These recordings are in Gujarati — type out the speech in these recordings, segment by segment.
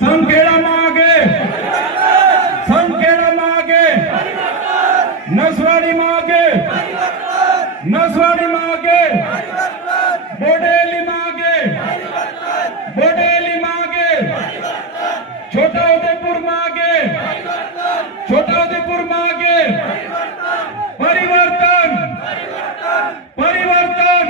संखेड़ा में आगे, संखेड़ा में आगे, नसवाड़ी में आगे, नसवाड़ी में आगे, बोडेली में आगे, बोडेली में आगे, छोटाउदेपुर में आगे, छोटाउदेपुर में आगे, परिवर्तन, परिवर्तन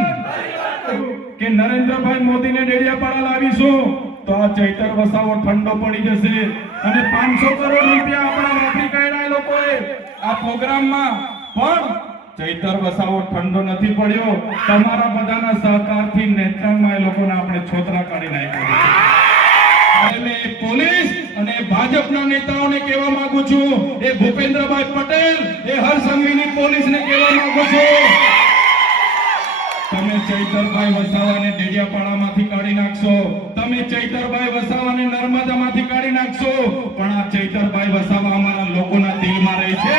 के नरेंद्र भाई मोदी ने डेडियापाड़ा लावीशुं तो आ चैतर वसावो ठंडो पड़ी जशे અને 500 કરોડ રૂપિયા આપણા વાપરી કાઢ્યા એ લોકોએ આ પ્રોગ્રામમાં પણ ચૈતર વસાવો ઠંડો નથી પડ્યો તમારા બધાના સહકારથી નેતૃત્વમાં એ લોકોને આપણે છોતરા કાઢી નાખ્યા છે અને પોલીસ અને ભાજપના નેતાઓને કહેવા માંગુ છું એ ભૂપેન્દ્રભાઈ પટેલ એ હરસંઘવીની પોલીસને કહેવા માંગુ છું તમે ચૈતરભાઈ વસાવાને ડેડિયાપાડામાંથી કાઢી નાખશો તમે ચૈતરભાઈ વસાવાને નર્મદામાંથી કાઢી નાખશો પણ આ ચૈતરભાઈ વસાવા અમારા લોકોના દિલમાં રહે છે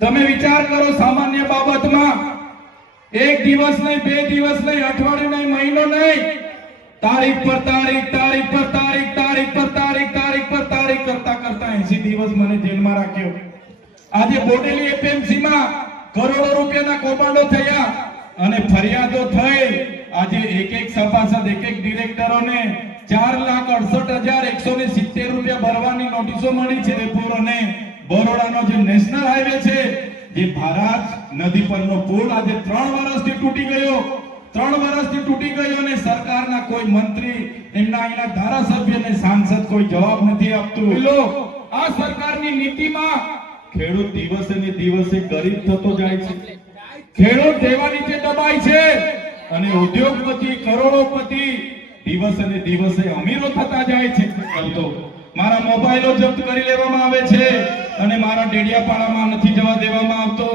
તમે વિચાર કરો સામાન્ય બાબતમાં એક દિવસ નહીં બે દિવસ નહીં અઠવાડિયું નહીં મહિનો નહીં તારીખ પર તારીખ તારીખ પર તારીખ તારીખ પર તારીખ તારીખ પર તારીખ કરતા કરતા 80 દિવસ મને જેલમાં રાખ્યો આજે બોડેલી એપીએમસી માં કરોડો રૂપિયાના કૌભાંડો થયા અને ફરિયાદો થઈ આજે એક એક સભાસદ એક એક ડિરેક્ટરોને 4,68,170 રૂપિયા ભરવાની નોટિસો મળી છે રેપોર અને બરોડાનો જે નેશનલ હાઈવે છે જે ભારત નદી પરનો પુલ આજે 3 વર્ષથી તૂટી ગયો 3 વર્ષથી તૂટી ગયો અને સરકારના કોઈ મંત્રી એમના અહીંના ધારાસભ્ય અને સાંસદ કોઈ જવાબ નથી આપતું આ સરકારની નીતિમાં ખેડૂત દિવસે ને દિવસે ગરીબ થતો જાય છે ખેડૂત દેવા નીચે દબાય છે અને ઉદ્યોગપતિ કરોડોપતિ દિવસે ને દિવસે અમીરો થતા જાય છે તો મારા મોબાઈલો જપ્ત કરી લેવામાં આવે છે અને મારા ડેડિયાપાડામાં નથી જવા દેવામાં આવતો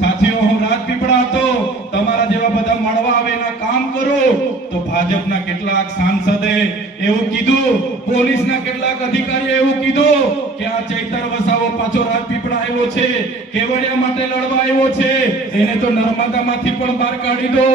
સાથીઓ હું રાજપીપળા હતો તમારા જેવા બધા મળવા આવે એના કામ કરો તો ભાજપના કેટલાક સાંસદે એવું કીધું પોલીસના કેટલાક અધિકારીઓ એવું કીધું કે આ ચૈતર વસાવો પાછો રાજપીપળા આવ્યો છે કેવડિયા માટે લડવા આવ્યો છે એને તો નર્મદામાંથી પણ બહાર કાઢી દો